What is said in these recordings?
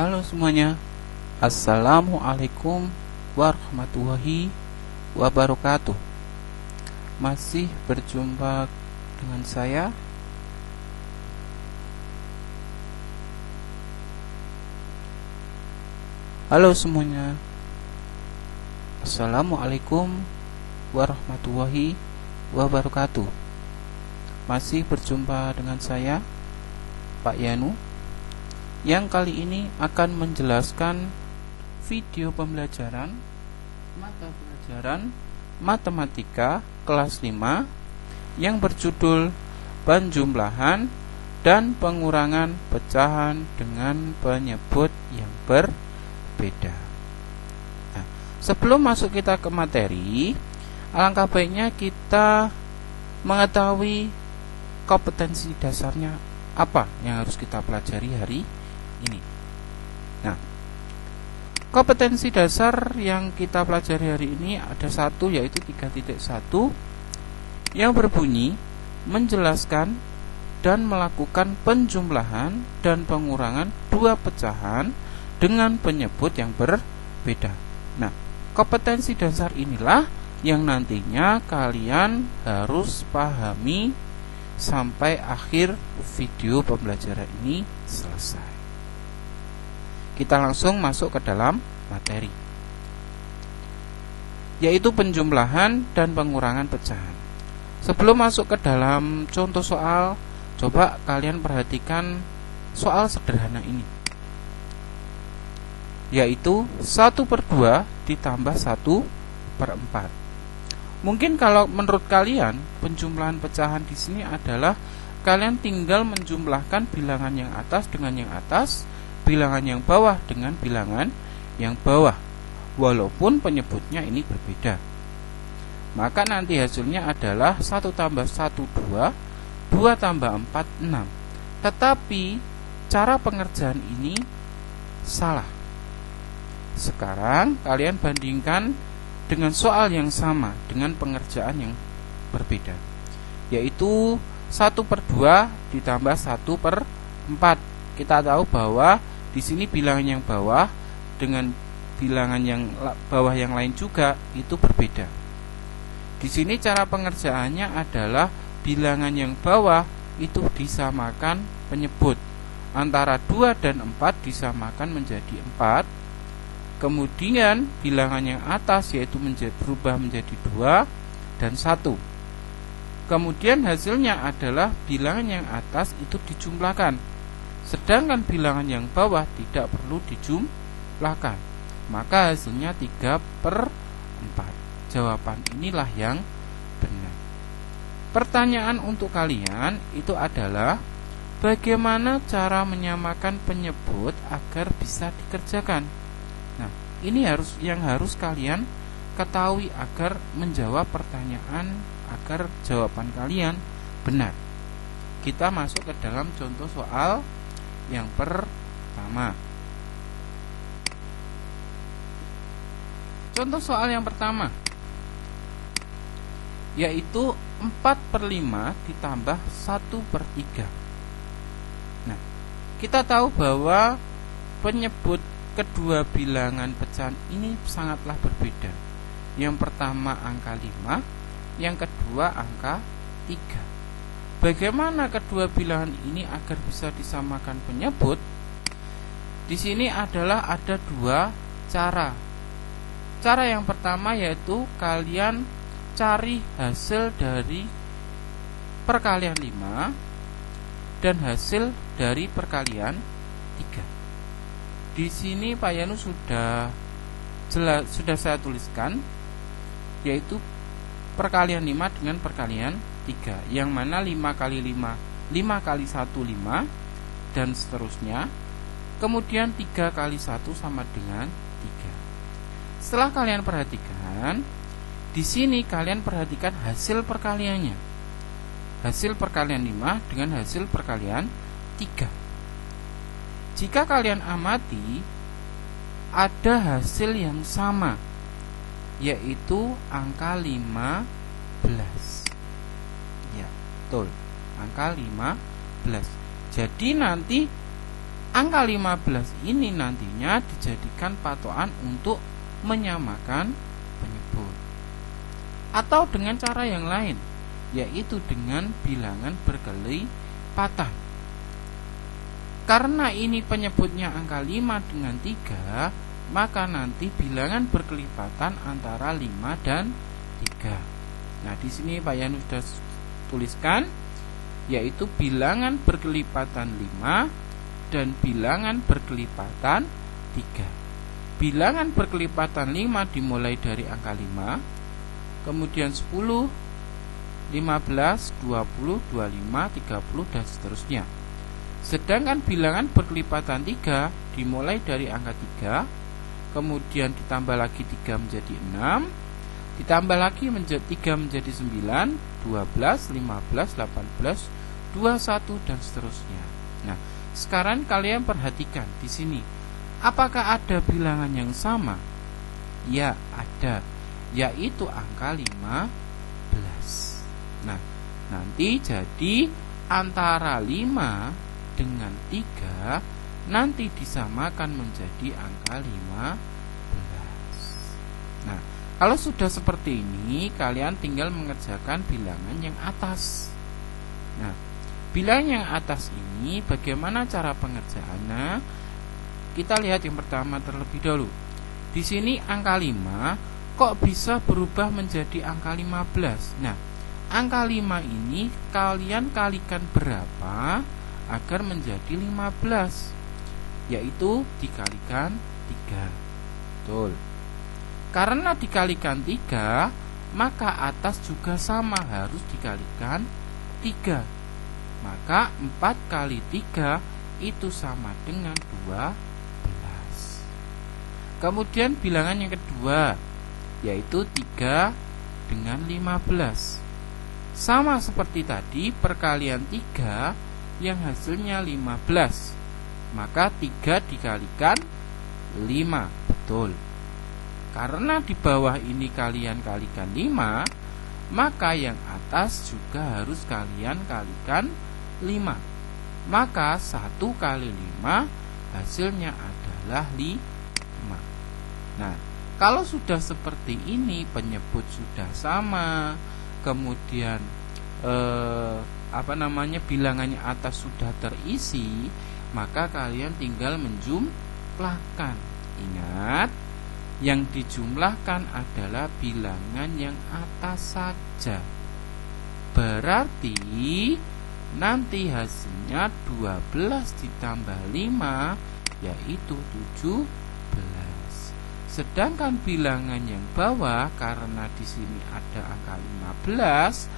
Halo semuanya, Assalamualaikum warahmatullahi wabarakatuh. Masih berjumpa dengan saya Halo semuanya, Assalamualaikum warahmatullahi wabarakatuh. Masih berjumpa dengan saya, Pak Yanu, yang kali ini akan menjelaskan video pembelajaran mata pelajaran matematika kelas 5 yang berjudul penjumlahan dan pengurangan pecahan dengan penyebut yang berbeda. Nah, sebelum masuk kita ke materi, alangkah baiknya kita mengetahui kompetensi dasarnya apa yang harus kita pelajari hari ini. Nah, kompetensi dasar yang kita pelajari hari ini ada satu, yaitu 3.1 yang berbunyi menjelaskan dan melakukan penjumlahan dan pengurangan dua pecahan dengan penyebut yang berbeda. Nah, kompetensi dasar inilah yang nantinya kalian harus pahami sampai akhir video pembelajaran ini selesai. Kita langsung masuk ke dalam materi, yaitu penjumlahan dan pengurangan pecahan. Sebelum masuk ke dalam contoh soal, coba kalian perhatikan soal sederhana ini, yaitu 1/2 ditambah 1/4. Mungkin kalau menurut kalian penjumlahan pecahan di sini adalah kalian tinggal menjumlahkan bilangan yang atas dengan yang atas, bilangan yang bawah dengan bilangan yang bawah, walaupun penyebutnya ini berbeda. Maka nanti hasilnya adalah 1 tambah 1 2, 2 tambah 4 6. Tetapi cara pengerjaan ini salah. Sekarang kalian bandingkan dengan soal yang sama dengan pengerjaan yang berbeda, yaitu 1/2 ditambah 1/4. Kita tahu bahwa di sini bilangan yang bawah dengan bilangan yang bawah yang lain juga itu berbeda. Di sini cara pengerjaannya adalah bilangan yang bawah itu disamakan penyebut, antara 2 dan 4 disamakan menjadi 4. Kemudian bilangan yang atas yaitu berubah menjadi 2 dan 1. Kemudian hasilnya adalah bilangan yang atas itu dijumlahkan, sedangkan bilangan yang bawah tidak perlu dijumlahkan. Maka hasilnya 3/4. Jawaban inilah yang benar. Pertanyaan untuk kalian itu adalah bagaimana cara menyamakan penyebut agar bisa dikerjakan. Nah, ini yang harus kalian ketahui agar menjawab pertanyaan, agar jawaban kalian benar. Kita masuk ke dalam contoh soal yang pertama. Contoh soal yang pertama, yaitu 4/5 ditambah 1/3. Nah, kita tahu bahwa penyebut kedua bilangan pecahan ini sangatlah berbeda. Yang pertama angka 5, yang kedua angka 3. Bagaimana kedua bilangan ini agar bisa disamakan penyebut? Di sini adalah ada dua cara. Cara yang pertama yaitu kalian cari hasil dari perkalian 5 dan hasil dari perkalian 3. Di sini Pak Yanu sudah saya tuliskan, yaitu perkalian 5 dengan perkalian 3, yang mana 5 kali 5, 5 kali 1 5, dan seterusnya. Kemudian 3 kali 1 sama dengan 3. Setelah kalian perhatikan, di sini kalian perhatikan hasil perkaliannya. Hasil perkalian 5 dengan hasil perkalian 3. Jika kalian amati, ada hasil yang sama, yaitu angka 15. Ya, betul. Angka 15. Jadi nanti angka 15 ini nantinya dijadikan patokan untuk menyamakan penyebut. Atau dengan cara yang lain, yaitu dengan bilangan berkelipatan. Karena ini penyebutnya angka 5 dengan 3, maka nanti bilangan berkelipatan antara 5 dan 3. Nah, di sini Pak Yan sudah tuliskan, yaitu bilangan berkelipatan 5 dan bilangan berkelipatan 3. Bilangan berkelipatan 5 dimulai dari angka 5, kemudian 10, 15, 20, 25, 30 dan seterusnya. Sedangkan bilangan berkelipatan 3 dimulai dari angka 3, kemudian ditambah lagi 3 menjadi 6, ditambah lagi 3 menjadi 9, 12, 15, 18, 21 dan seterusnya. Nah, sekarang kalian perhatikan di sini. Apakah ada bilangan yang sama? Ya, ada, yaitu angka 15. Nah, nanti jadi antara 5 dengan 3 nanti disamakan menjadi angka 15. Nah, kalau sudah seperti ini, kalian tinggal mengerjakan bilangan yang atas. Nah, bilangan yang atas ini bagaimana cara pengerjaannya? Kita lihat yang pertama terlebih dahulu. Di sini angka 5 kok bisa berubah menjadi angka 15? Nah, angka 5 ini kalian kalikan berapa agar menjadi 15? Yaitu dikalikan 3. Betul. Karena dikalikan 3, maka atas juga sama, harus dikalikan 3. Maka 4 kali 3 itu sama dengan 12. Kemudian bilangan yang kedua, yaitu 3 dengan 15. Sama seperti tadi, perkalian 3 yang hasilnya 15. Maka 3 dikalikan 5. Betul. Karena di bawah ini kalian kalikan 5, maka yang atas juga harus kalian kalikan 5. Maka 1 kali 5 hasilnya adalah 5. Nah, kalau sudah seperti ini, penyebut sudah sama, kemudian bilangannya atas sudah terisi, maka kalian tinggal menjumlahkan. Ingat, yang dijumlahkan adalah bilangan yang atas saja. Berarti nanti hasilnya 12 ditambah 5 yaitu 17. Sedangkan bilangan yang bawah, karena di sini ada angka 15,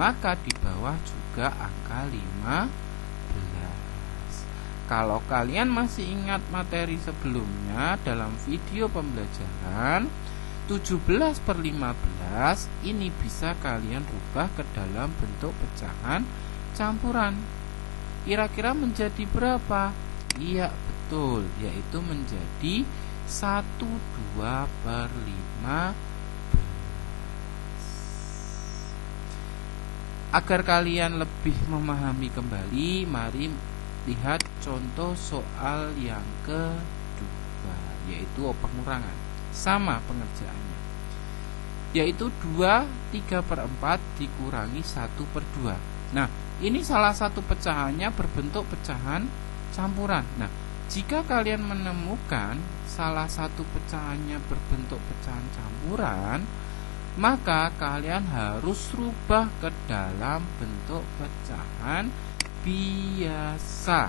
maka di bawah juga angka 15. Kalau kalian masih ingat materi sebelumnya dalam video pembelajaran 17/15, ini bisa kalian rubah ke dalam bentuk pecahan campuran. Kira-kira menjadi berapa? Iya, betul, yaitu menjadi 1/2/15. Agar kalian lebih memahami kembali, mari lihat contoh soal yang kedua, yaitu pengurangan. Sama pengerjaannya, yaitu 2/3/4 dikurangi 1/2. Nah, ini salah satu pecahannya berbentuk pecahan campuran. Nah, jika kalian menemukan salah satu pecahannya berbentuk pecahan campuran, maka kalian harus rubah ke dalam bentuk pecahan biasa.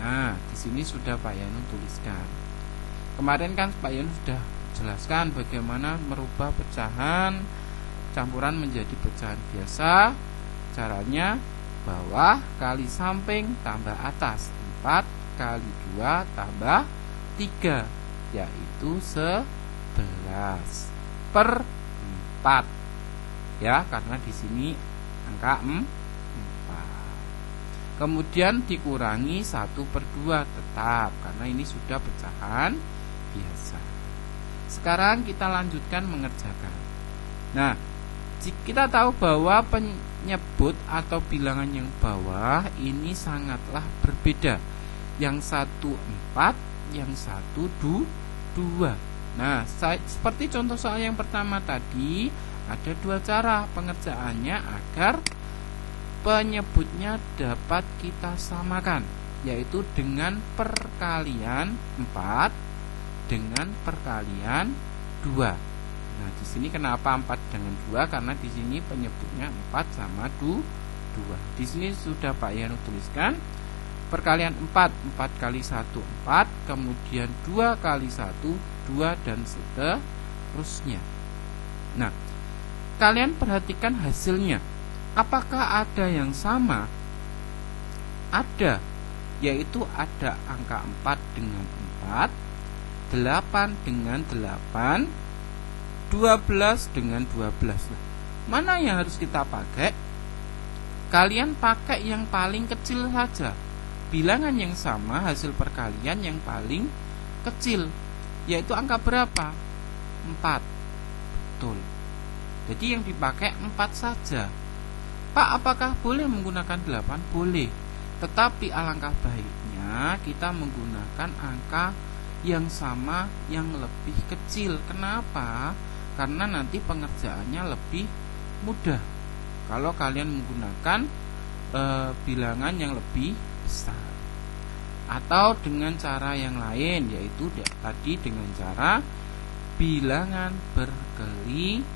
Nah, di sini sudah Pak Yanu tuliskan. Kemarin kan Pak Yanu sudah jelaskan bagaimana merubah pecahan campuran menjadi pecahan biasa. Caranya bawah kali samping tambah atas, 4 kali 2 tambah 3, yaitu 11/4. Ya, karena di sini angka 4. Kemudian dikurangi 1/2 tetap, karena ini sudah pecahan biasa. Sekarang kita lanjutkan mengerjakan. Nah, kita tahu bahwa penyebut atau bilangan yang bawah ini sangatlah berbeda, Yang satu 4, yang satu 2. Nah, seperti contoh soal yang pertama tadi, ada dua cara pengerjaannya agar penyebutnya dapat kita samakan, yaitu dengan perkalian 4 dengan perkalian 2. Nah, di sini kenapa 4 dengan 2? Karena di sini penyebutnya 4 sama 2. Di sini sudah Pak Yanu tuliskan. Perkalian 4 kali 1 4, kemudian 2 kali 1 2, dan seterusnya. Nah, kalian perhatikan hasilnya. Apakah ada yang sama? Ada, yaitu ada angka 4 dengan 4, 8 dengan 8, 12 dengan 12. Mana yang harus kita pakai? Kalian pakai yang paling kecil saja. Bilangan yang sama, hasil perkalian yang paling kecil, yaitu angka berapa? 4. Betul. Jadi yang dipakai 4 saja. Pak, apakah boleh menggunakan 8? Boleh. Tetapi alangkah baiknya kita menggunakan angka yang sama yang lebih kecil. Kenapa? Karena nanti pengerjaannya lebih mudah kalau kalian menggunakan bilangan yang lebih besar. Atau dengan cara yang lain, yaitu tadi dengan cara bilangan berkelipatan.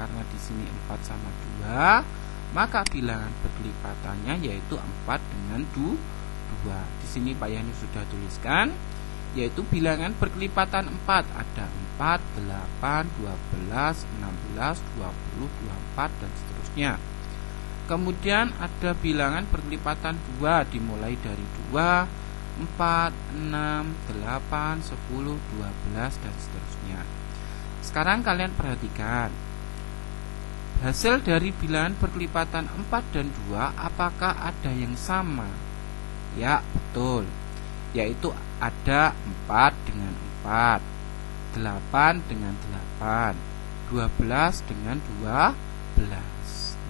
Karena di sini 4 sama 2, maka bilangan berkelipatannya yaitu 4 dengan 2. Di sini Pak Yani sudah tuliskan, yaitu bilangan berkelipatan 4 ada 4, 8, 12, 16, 20, 24, dan seterusnya. Kemudian ada bilangan berkelipatan 2 dimulai dari 2, 4, 6, 8, 10, 12, dan seterusnya. Sekarang kalian perhatikan hasil dari bilangan berkelipatan 4 dan 2, apakah ada yang sama? Ya, betul. Yaitu ada 4 dengan 4, 8 dengan 8, 12 dengan 12.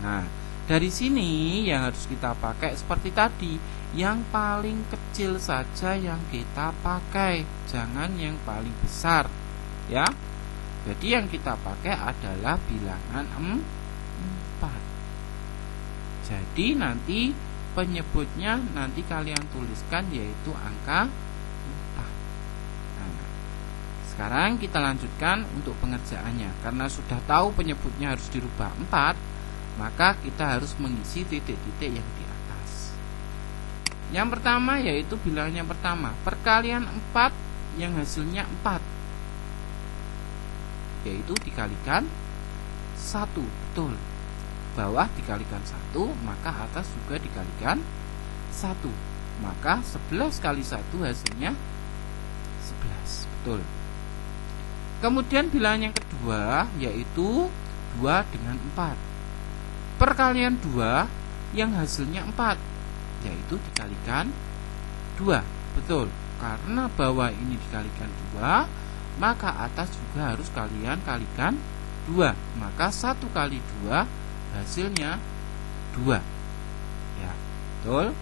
Nah, dari sini yang harus kita pakai seperti tadi, yang paling kecil saja yang kita pakai, jangan yang paling besar, ya. Jadi yang kita pakai adalah bilangan 4. Jadi nanti penyebutnya nanti kalian tuliskan yaitu angka 4. Nah, sekarang kita lanjutkan untuk pengerjaannya. Karena sudah tahu penyebutnya harus dirubah 4, maka kita harus mengisi titik-titik yang di atas. Yang pertama yaitu bilangan yang pertama, perkalian 4 yang hasilnya 4, yaitu dikalikan 1. Betul. Bawah dikalikan 1, maka atas juga dikalikan 1. Maka 11 kali 1 hasilnya 11. Betul. Kemudian bilangan yang kedua yaitu 2 dengan 4. Perkalian 2 yang hasilnya 4, yaitu dikalikan 2. Betul. Karena bawah ini dikalikan 2, maka atas juga harus kalian kalikan 2. Maka 1 kali 2 hasilnya 2. Ya, betul.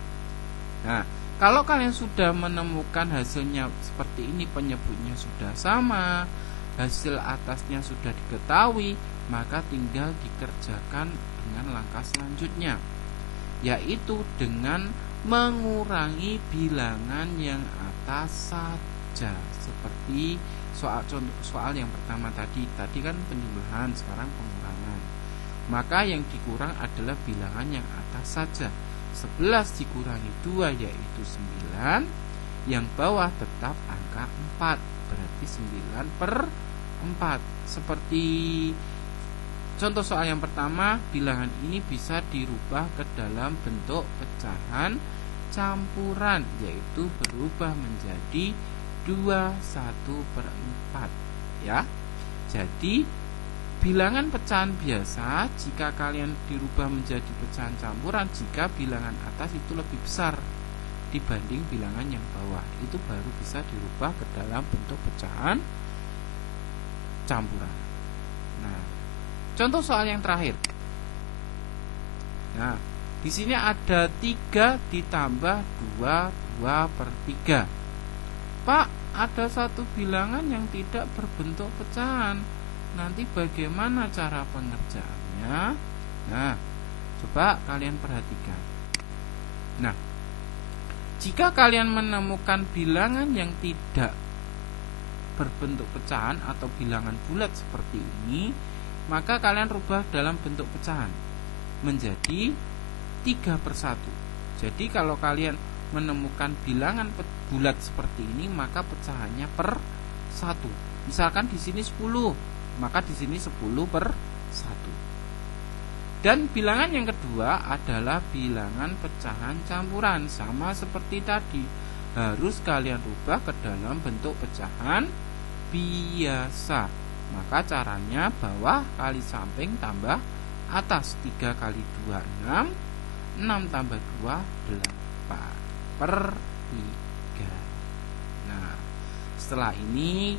Nah, kalau kalian sudah menemukan hasilnya seperti ini, penyebutnya sudah sama, hasil atasnya sudah diketahui, maka tinggal dikerjakan dengan langkah selanjutnya, yaitu dengan mengurangi bilangan yang atas saja. Seperti soal yang pertama tadi kan penjumlahan, sekarang pengurangan. Maka yang dikurang adalah bilangan yang atas saja. 11 dikurangi 2 yaitu 9. Yang bawah tetap angka 4, berarti 9 per 4. Seperti contoh soal yang pertama, bilangan ini bisa dirubah ke dalam bentuk pecahan campuran, yaitu berubah menjadi 21/4, ya. Jadi bilangan pecahan biasa jika kalian dirubah menjadi pecahan campuran, jika bilangan atas itu lebih besar dibanding bilangan yang bawah, itu baru bisa dirubah ke dalam bentuk pecahan campuran. Nah, contoh soal yang terakhir. Nah, di sini ada 3 ditambah 2 2/3. Pak, ada satu bilangan yang tidak berbentuk pecahan. Nanti bagaimana cara pengerjaannya? Nah, coba kalian perhatikan. Nah, jika kalian menemukan bilangan yang tidak berbentuk pecahan atau bilangan bulat seperti ini, maka kalian rubah dalam bentuk pecahan menjadi 3/1. Jadi kalau kalian menemukan bilangan bulat seperti ini, maka pecahannya per 1. Misalkan di sini 10, maka di sini 10/1. Dan bilangan yang kedua adalah bilangan pecahan campuran, sama seperti tadi. Harus kalian rubah ke dalam bentuk pecahan biasa. Maka caranya bawah kali samping tambah atas. 3 kali 2 6, 6 tambah 2 8/3. Nah, setelah ini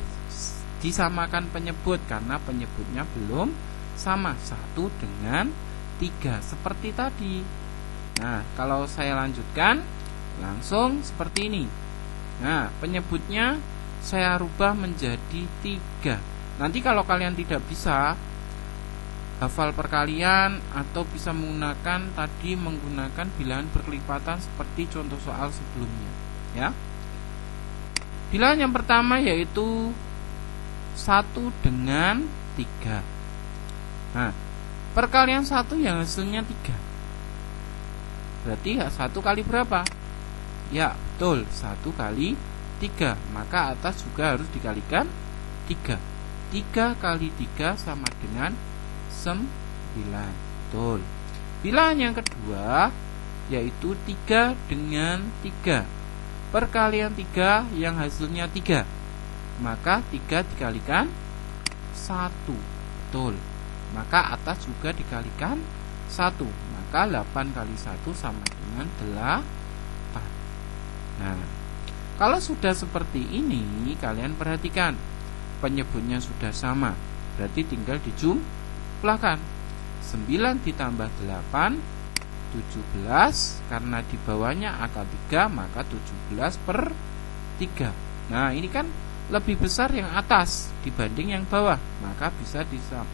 disamakan penyebut karena penyebutnya belum sama, 1 dengan 3 seperti tadi. Nah, kalau saya lanjutkan langsung seperti ini. Nah, penyebutnya saya rubah menjadi 3. Nanti kalau kalian tidak bisa hafal perkalian atau bisa menggunakan bilangan berkelipatan seperti contoh soal sebelumnya, ya. Bilangan yang pertama yaitu 1 dengan 3. Nah, perkalian 1 yang hasilnya 3. Berarti 1 kali berapa? Ya, betul, 1 kali 3. Maka atas juga harus dikalikan 3. 3 kali 3 sama dengan 9. Betul. Bilangan yang kedua yaitu 3 dengan 3. Perkalian 3 yang hasilnya 3. Maka 3 dikalikan 1. Betul. Maka atas juga dikalikan 1. Maka 8 kali 1 sama dengan 8. Nah, kalau sudah seperti ini, kalian perhatikan penyebutnya sudah sama. Berarti tinggal dijumlahkan. 9 ditambah 8 17. Karena di bawahnya angka 3, maka 17/3. Nah, ini kan lebih besar yang atas dibanding yang bawah, maka bisa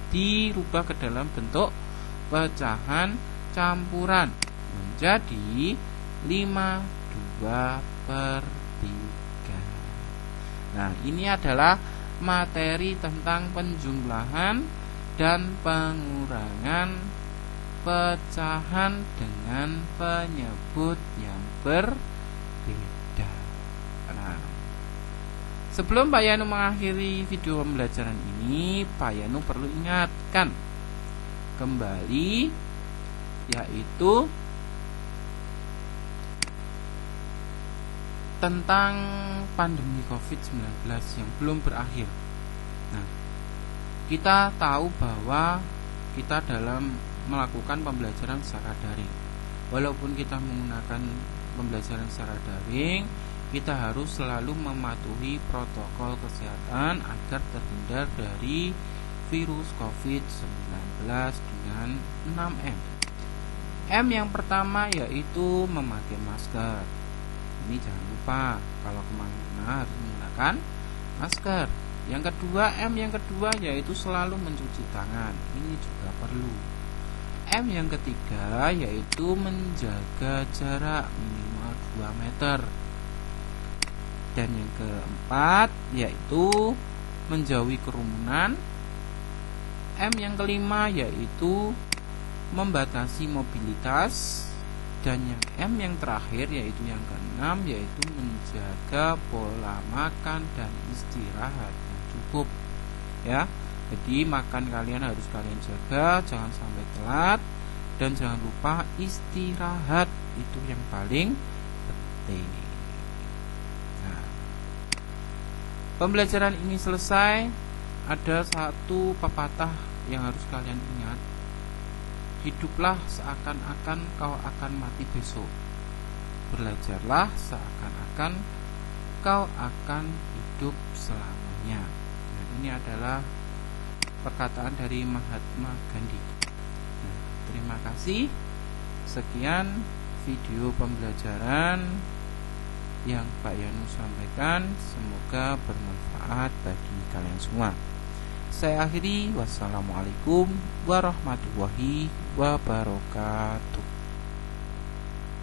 dirubah ke dalam bentuk pecahan campuran menjadi 52/3. Nah, ini adalah materi tentang penjumlahan dan pengurangan pecahan dengan penyebut yang berbeda. Nah, sebelum Pak Yanu mengakhiri video pembelajaran ini, Pak Yanu perlu ingatkan kembali, yaitu tentang pandemi COVID-19 yang belum berakhir. Nah, kita tahu bahwa kita dalam melakukan pembelajaran secara daring. Walaupun kita menggunakan pembelajaran secara daring, kita harus selalu mematuhi protokol kesehatan agar terhindar dari virus COVID-19 dengan 6M. M yang pertama yaitu memakai masker. Ini jangan lupa, kalau kemana-mana harus menggunakan masker. Yang kedua, M yang kedua yaitu selalu mencuci tangan. Ini juga perlu. M yang ketiga yaitu menjaga jarak minimal 2 meter. Dan yang keempat yaitu menjauhi kerumunan. M yang kelima yaitu membatasi mobilitas. Dan yang M yang terakhir yaitu yang keenam yaitu menjaga pola makan dan istirahat yang cukup, ya. Jadi makan kalian harus kalian jaga, jangan sampai telat, dan jangan lupa istirahat, itu yang paling penting. Nah, pembelajaran ini selesai. Ada satu pepatah yang harus kalian ingat. Hiduplah seakan-akan kau akan mati besok. Belajarlah seakan-akan kau akan hidup selamanya. Nah, ini adalah perkataan dari Mahatma Gandhi. Nah, terima kasih. Sekian video pembelajaran yang Pak Yanu sampaikan semoga bermanfaat bagi kalian semua. Saya akhiri, wassalamualaikum warahmatullahi wabarakatuh.